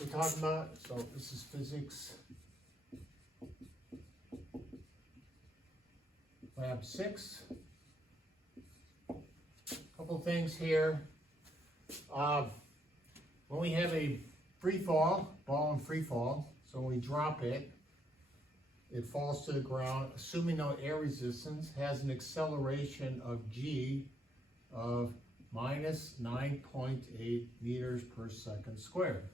we're talking about. So this is physics. Lab 6. Couple things here. When we have a free fall, ball in free fall, so when we drop it, it falls to the ground, assuming no air resistance, has an acceleration of g of minus 9.8 meters per second squared.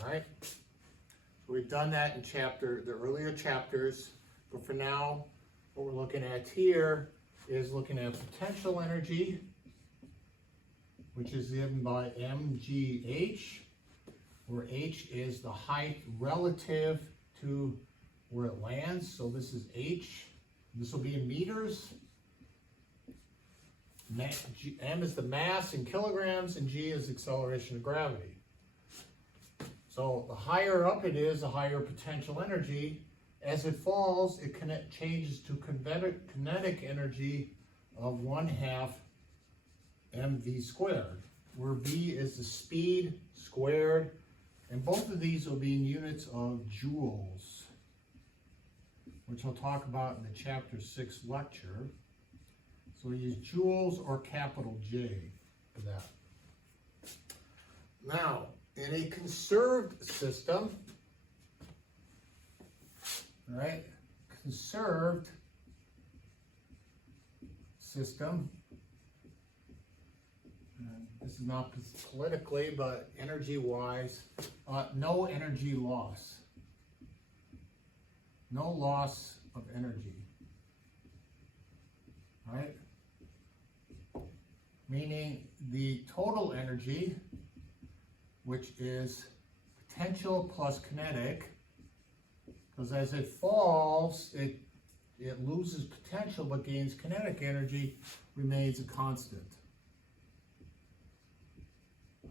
All right? So we've done that in the earlier chapters, but for now, what we're looking at here is looking at potential energy, which is given by mgh, where h is the height relative to where it lands. So this is h. This will be in meters. M is the mass in kilograms, and g is acceleration of gravity. So the higher up it is, the higher potential energy. As it falls, it changes to kinetic energy of 1/2 mv squared, where v is the speed squared, and both of these will be in units of joules, which I'll talk about in the chapter 6 lecture. So we use joules or capital J for that. Now, in a conserved system, right? Conserved system. This is not politically, but energy-wise, no energy loss. No loss of energy. Right? Meaning the total energy, which is potential plus kinetic, because as it falls, it loses potential but gains kinetic energy, remains a constant.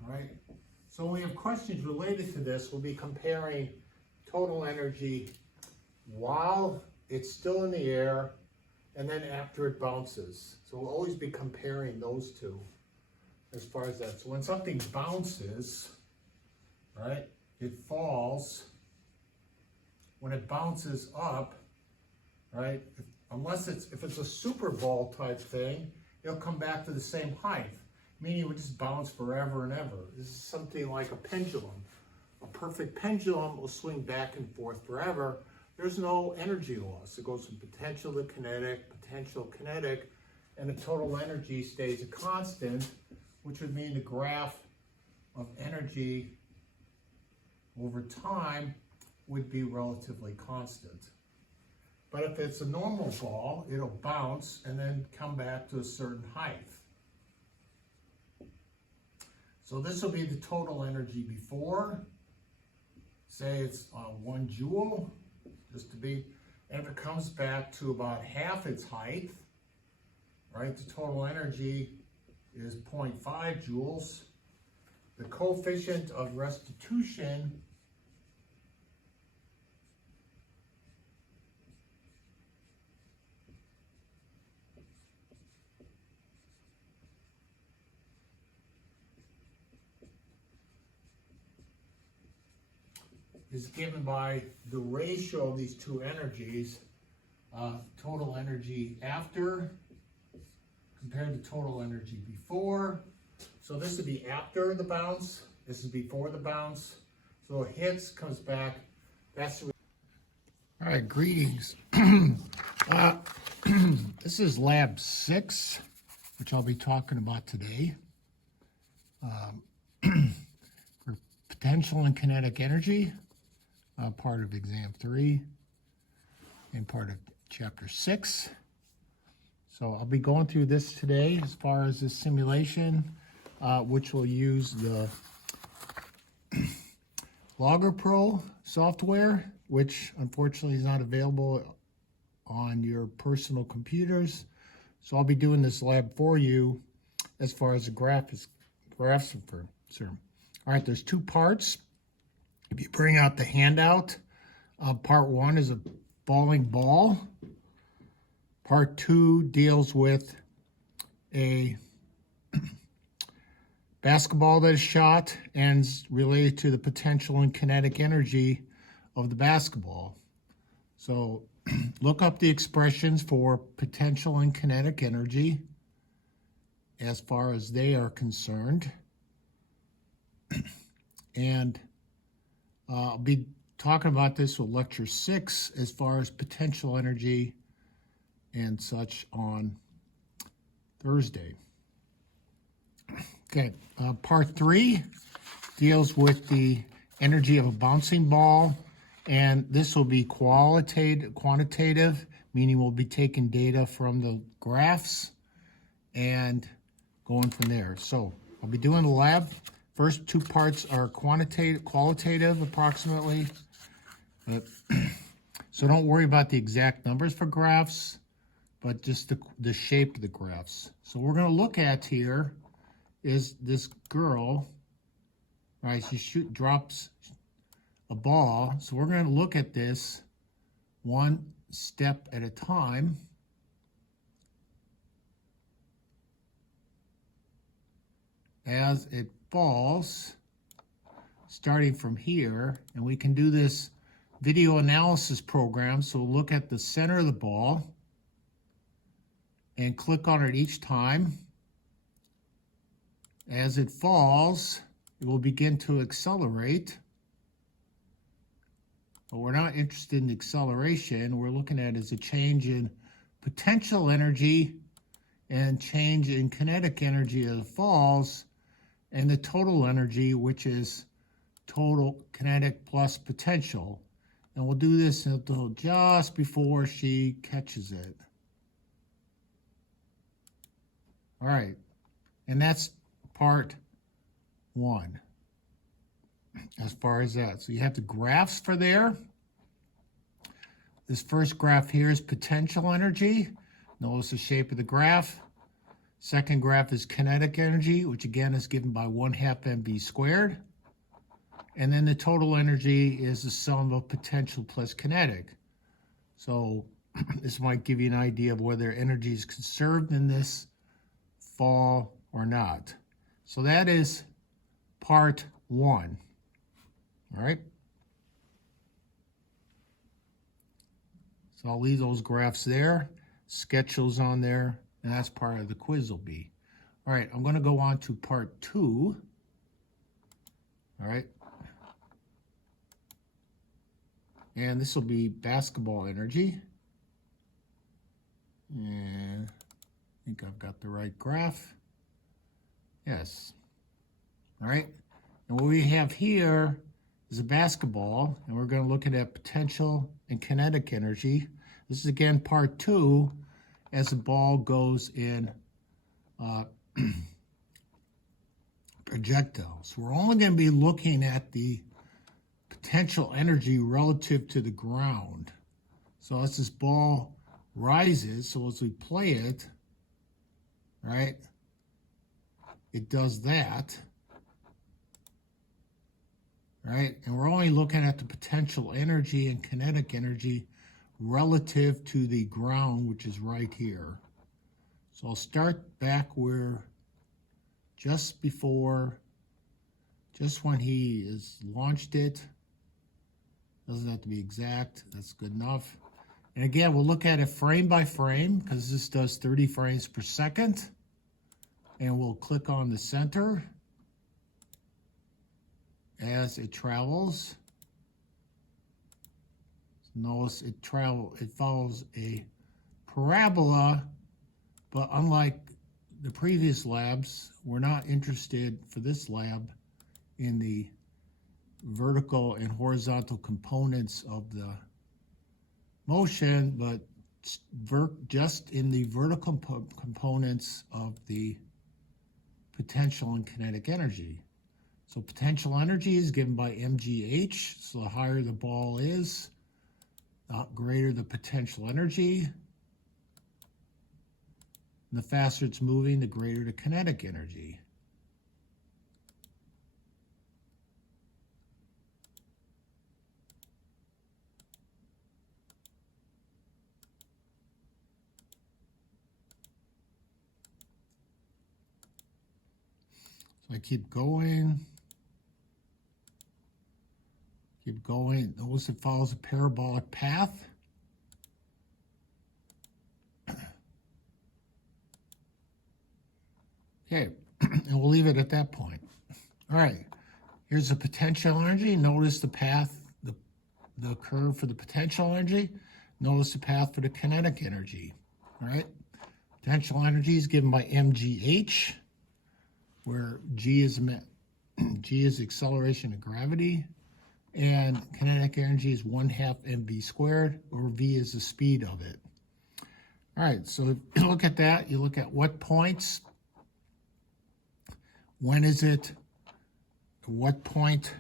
All right. So when we have questions related to this, we'll be comparing total energy while it's still in the air and then after it bounces. So we'll always be comparing those two as far as that. So when something bounces, right, it falls. When it bounces up, right, if it's a super ball type thing, it'll come back to the same height, meaning it would just bounce forever and ever. This is something like a pendulum. A perfect pendulum will swing back and forth forever. There's no energy loss. It goes from potential to kinetic, and the total energy stays a constant, which would mean the graph of energy over time would be relatively constant. But if it's a normal ball, it'll bounce and then come back to a certain height. So this will be the total energy before. Say it's 1 joule, just to be, and if it comes back to about half its height, right, the total energy is 0.5 joules. The coefficient of restitution is given by the ratio of these two energies, total energy after compared to total energy before. So this would be after the bounce, this is before the bounce. So it hits, comes back, that's the... All right, greetings. This is lab 6, which I'll be talking about today. For potential and kinetic energy. Part of exam 3 and part of chapter 6. So I'll be going through this today as far as this simulation, which will use the Logger Pro software, which unfortunately is not available on your personal computers. So I'll be doing this lab for you as far as the graphs are concerned. All right, there's 2 parts. If you bring out the handout, part 1 is a bowling ball. Part 2 deals with a basketball that is shot and is related to the potential and kinetic energy of the basketball. So look up the expressions for potential and kinetic energy as far as they are concerned. And I'll be talking about this with lecture 6 as far as potential energy and such on Thursday. Okay, part 3 deals with the energy of a bouncing ball, and this will be quantitative, meaning we'll be taking data from the graphs and going from there. So I'll be doing the lab. First 2 parts are qualitative approximately. So don't worry about the exact numbers for graphs, but just the shape of the graphs. So we're going to look at here is this girl, right? She drops a ball. So we're going to look at this one step at a time. As it falls, starting from here, and we can do this video analysis program. So we'll look at the center of the ball and click on it each time. As it falls, it will begin to accelerate. But we're not interested in acceleration. We're looking at is a change in potential energy and change in kinetic energy as it falls, and the total energy, which is total kinetic plus potential. And we'll do this until just before she catches it. All right, and that's part 1 as far as that. So you have the graphs for there. This first graph here is potential energy. Notice the shape of the graph. Second graph is kinetic energy, which again is given by 1/2 mv squared. And then the total energy is the sum of potential plus kinetic. So this might give you an idea of whether energy is conserved in this fall or not. So that is part 1. All right. So I'll leave those graphs there, sketch those on there, and that's part of the quiz will be. All right, I'm going to go on to part 2. All right. And this will be basketball energy. And I think I've got the right graph. Yes. All right. And what we have here is a basketball, and we're going to look at that potential and kinetic energy. This is again part 2 as the ball goes in projectiles. We're only going to be looking at the potential energy relative to the ground. So as this ball rises, so as we play it, right, it does that, right? And we're only looking at the potential energy and kinetic energy relative to the ground, which is right here. So I'll start back where just when he is launched it. Doesn't have to be exact, that's good enough. And again, we'll look at it frame by frame because this does 30 frames per second. And we'll click on the center as it travels. Notice it follows a parabola, but unlike the previous labs, we're not interested for this lab in the vertical and horizontal components of the motion, but just in the vertical components of the potential and kinetic energy. So potential energy is given by mgh, so the higher the ball is, the greater the potential energy. And the faster it's moving, the greater the kinetic energy. So I keep going. Keep going. Notice it follows a parabolic path. Okay, and we'll leave it at that point. All right, here's the potential energy. Notice the path, the curve for the potential energy. Notice the path for the kinetic energy. All right, potential energy is given by mgh, where g is acceleration of gravity, and kinetic energy is 1/2 mv squared, or v is the speed of it. All right, so if you look at that, you look at what points, when is it, at what point,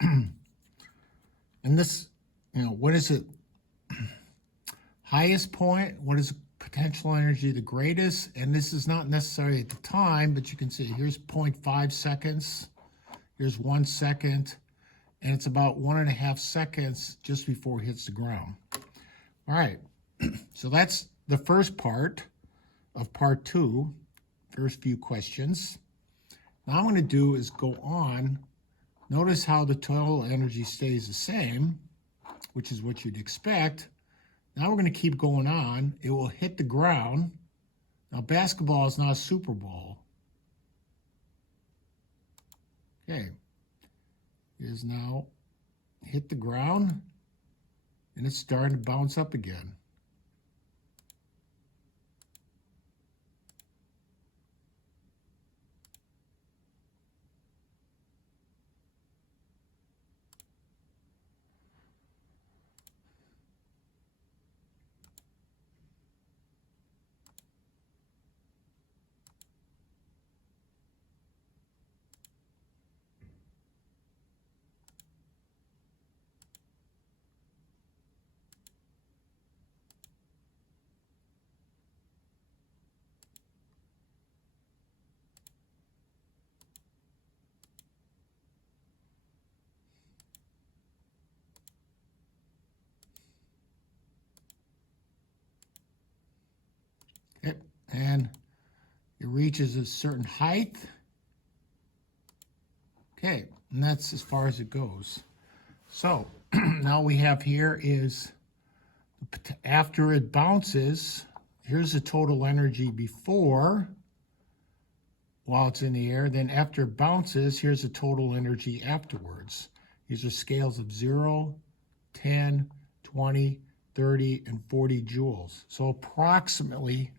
and this, what is it, highest point, what is potential energy the greatest, and this is not necessarily at the time, but you can see here's 0.5 seconds, here's 1 second, and it's about 1.5 seconds just before it hits the ground. All right, so that's the first part of part 2, first few questions. Now I'm going to do is go on. Notice how the total energy stays the same, which is what you'd expect. Now we're going to keep going on. It will hit the ground. Now basketball is not a Super Bowl. Okay. It is now hit the ground, and it's starting to bounce up again. Okay. And it reaches a certain height. Okay, and that's as far as it goes. So now we have here is after it bounces, here's the total energy before while it's in the air. Then after it bounces, here's the total energy afterwards. These are scales of 0, 10, 20, 30, and 40 joules. So approximately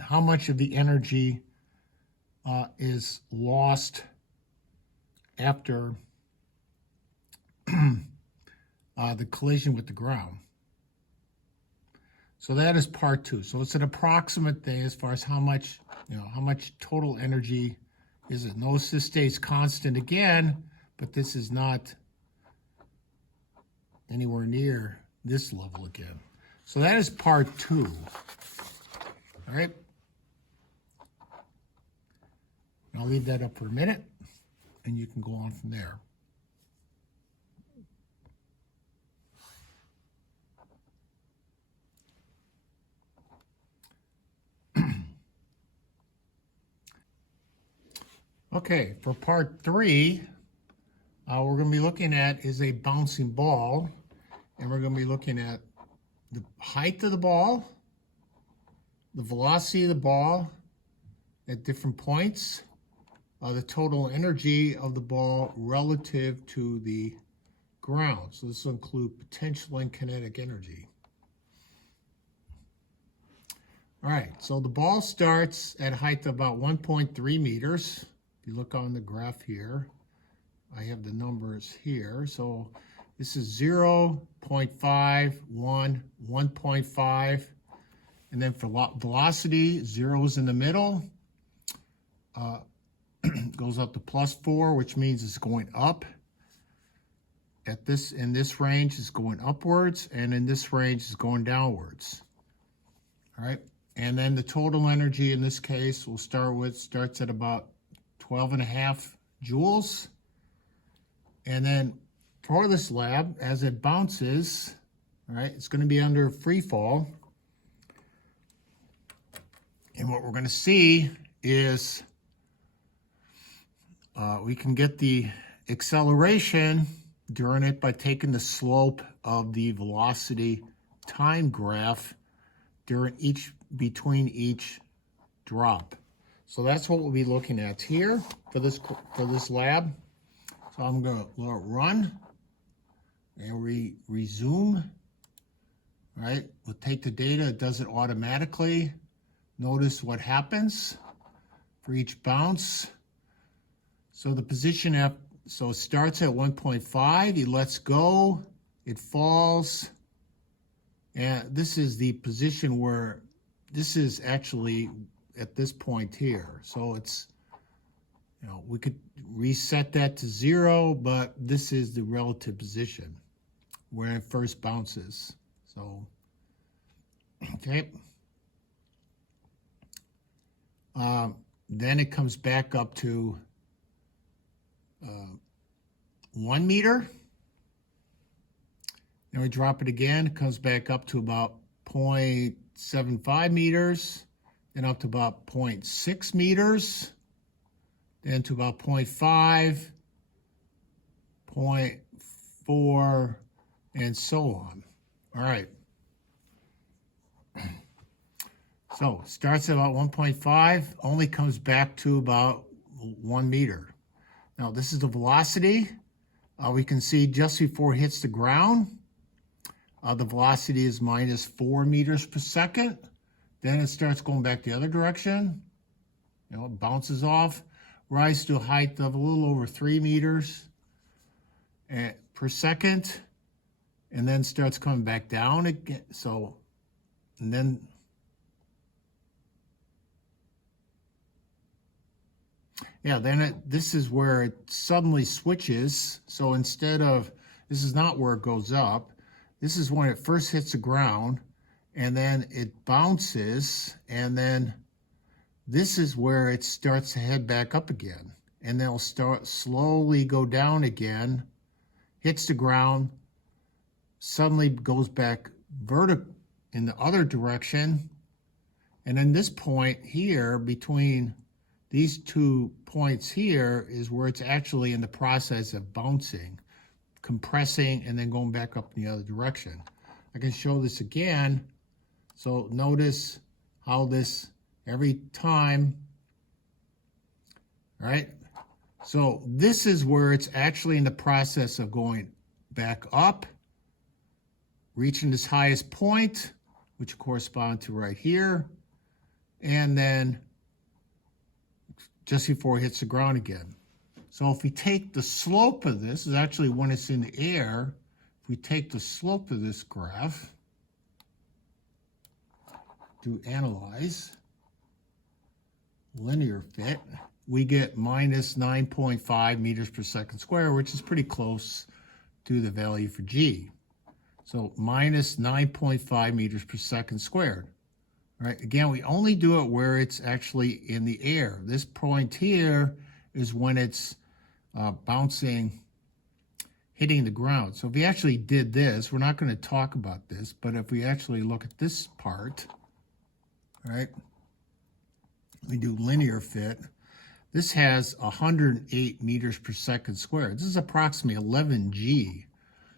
how much of the energy is lost after the collision with the ground. So that is part 2. So it's an approximate thing as far as how much, how much total energy is it. Notice this stays constant again, but this is not anywhere near this level again. So that is part 2. All right. I'll leave that up for a minute, and you can go on from there. Okay, for part 3, we're going to be looking at is a bouncing ball, and we're going to be looking at the height of the ball, the velocity of the ball at different points, the total energy of the ball relative to the ground. So this will include potential and kinetic energy. All right, so the ball starts at a height of about 1.3 meters. If you look on the graph here, I have the numbers here. So this is 0, 0.5, 1, 1.5. And then for velocity, 0 is in the middle. Goes up to +4, which means it's going up. In this range, it's going upwards, and in this range, it's going downwards. All right, and then the total energy in this case starts at about 12.5 joules. And then for this lab, as it bounces, all right, it's going to be under free fall. And what we're going to see is we can get the acceleration during it by taking the slope of the velocity time graph between each drop. So that's what we'll be looking at here for this lab. So I'm going to run and resume. All right, we'll take the data. It does it automatically. Notice what happens for each bounce. So the position so it starts at 1.5. He lets go. It falls. And this is the position where this is actually at this point here. So it's, we could reset that to 0, but this is the relative position where it first bounces. So, okay. Then it comes back up to 1 meter. Then we drop it again. It comes back up to about 0.75 meters, then up to about 0.6 meters, then to about 0.5, 0.4, and so on. All right. So starts at about 1.5, only comes back to about 1 meter. Now this is the velocity. We can see just before it hits the ground, the velocity is minus 4 meters per second. Then it starts going back the other direction. It bounces off, rise to a height of a little over 3 meters per second, and then starts coming back down again. So, and then this is where it suddenly switches. So instead of, this is not where it goes up. This is when it first hits the ground, and then it bounces, and then this is where it starts to head back up again. And then it'll start slowly go down again, hits the ground, suddenly goes back vertical in the other direction. And then this point here, between these 2 points here, is where it's actually in the process of bouncing, compressing, and then going back up in the other direction. I can show this again. So notice how this, every time, right? So this is where it's actually in the process of going back up, reaching this highest point, which corresponds to right here, and then just before it hits the ground again. So if we take the slope of this, is actually when it's in the air, if we take the slope of this graph to analyze linear fit, we get minus 9.5 meters per second square, which is pretty close to the value for G. So minus 9.5 meters per second squared. All right, again, we only do it where it's actually in the air. This point here is when it's bouncing, hitting the ground. So if we actually did this, we're not going to talk about this, but if we actually look at this part, right, we do linear fit. This has 108 meters per second squared. This is approximately 11 G.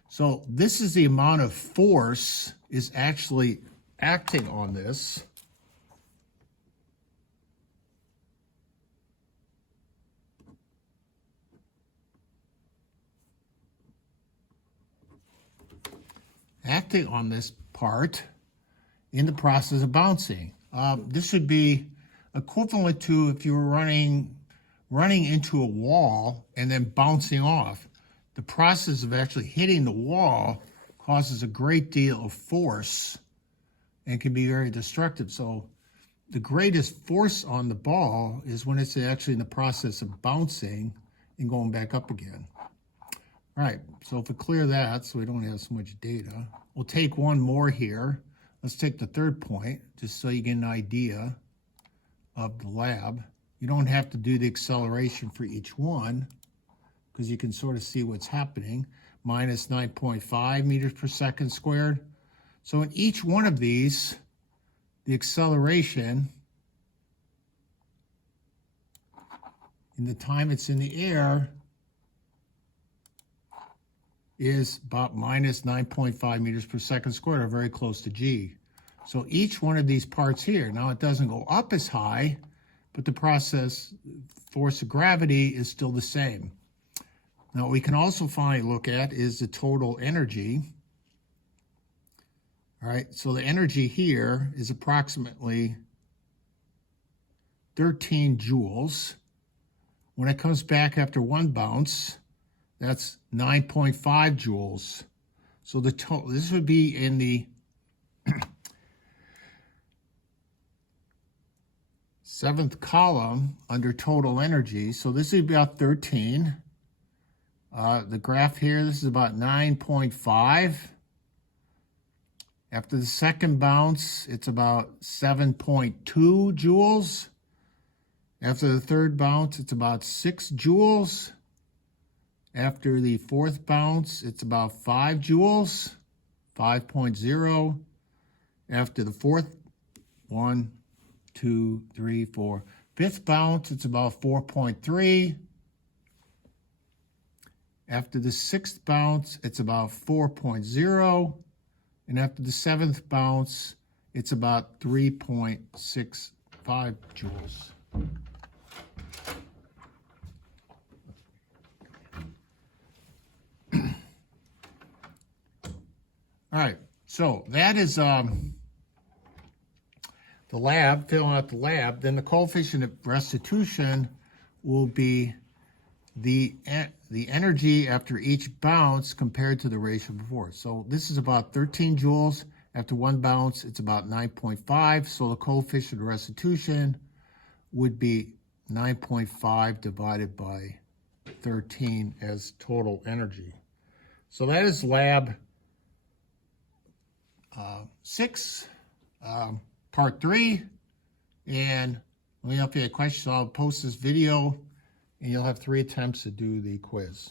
So this is the amount of force is actually acting on this. Acting on this part in the process of bouncing. This would be equivalent to if you were running into a wall and then bouncing off. The process of actually hitting the wall causes a great deal of force and can be very destructive. So the greatest force on the ball is when it's actually in the process of bouncing and going back up again. All right, so if we clear that so we don't have so much data, we'll take one more here. Let's take the third point, just so you get an idea of the lab. You don't have to do the acceleration for each one, because you can sort of see what's happening. Minus 9.5 meters per second squared. So in each one of these, the acceleration in the time it's in the air is about minus 9.5 meters per second squared, or very close to G. So each one of these parts here, now it doesn't go up as high, but the process force of gravity is still the same. Now what we can also finally look at is the total energy. All right, so the energy here is approximately 13 joules. When it comes back after one bounce, that's 9.5 joules. So the total, this would be in the seventh column under total energy. So this would be about 13. The graph here, this is about 9.5. After the second bounce, it's about 7.2 joules. After the third bounce, it's about 6 joules. After the fourth bounce, it's about 5 joules, 5.0. After the fourth, 1, 2, 3, 4. Fifth bounce, it's about 4.3. After the sixth bounce, it's about 4.0. And after the seventh bounce, it's about 3.65 joules. All right, so that is the lab, filling out the lab. Then the coefficient of restitution will be the energy after each bounce compared to the ratio before. So this is about 13 joules. After one bounce, it's about 9.5. So the coefficient of restitution would be 9.5 divided by 13 as total energy. So that is lab 6, part 3. And let me know if you have questions. I'll post this video and you'll have 3 attempts to do the quiz.